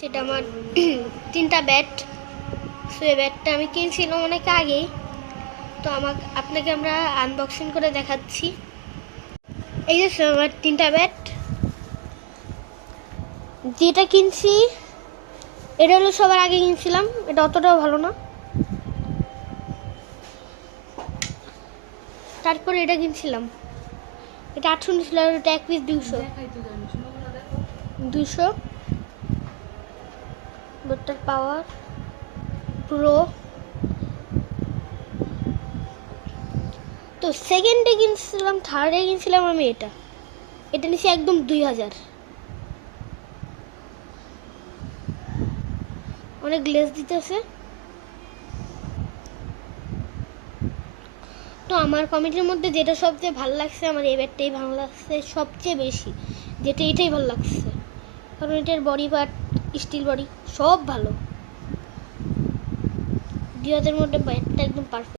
সেটা আমার তিনটা ব্যাট সো এই ব্যাটটা আমি কিনছিলাম অনেক আগেই তো আমাকে আপনাকে আমরা আনবক্সিং করে দেখাচ্ছি। এই যে আমার তিনটা ব্যাট যেটা কিনছি এটা হলো সবার আগে কিনছিলাম। এটা অতটাও ভালো না। তারপরে এটা কিনছিলাম। এটা আটশো ছিল এটা এক পিস দুশো দুশো বোটটার পাওয়ার প্রো তো সেকেন্ডে কিনছিলাম থার্ডে কিনছিলাম আমি এটা। এটা নিচে একদম দুই হাজার। অনেক গ্লেজ দিতেছে। তো আমার কমেডির মধ্যে যেটা সবচেয়ে ভালো লাগছে, আমার এই ব্যাটটাই ভালো লাগছে, সবচেয়ে বেশি। যেটা এটাই ভালো লাগছে। কারণ এটার বডি পার্ট স্টিল বডি সব ভালো। দুই হাজারের মধ্যে বাইকটা একদম পারফেক্ট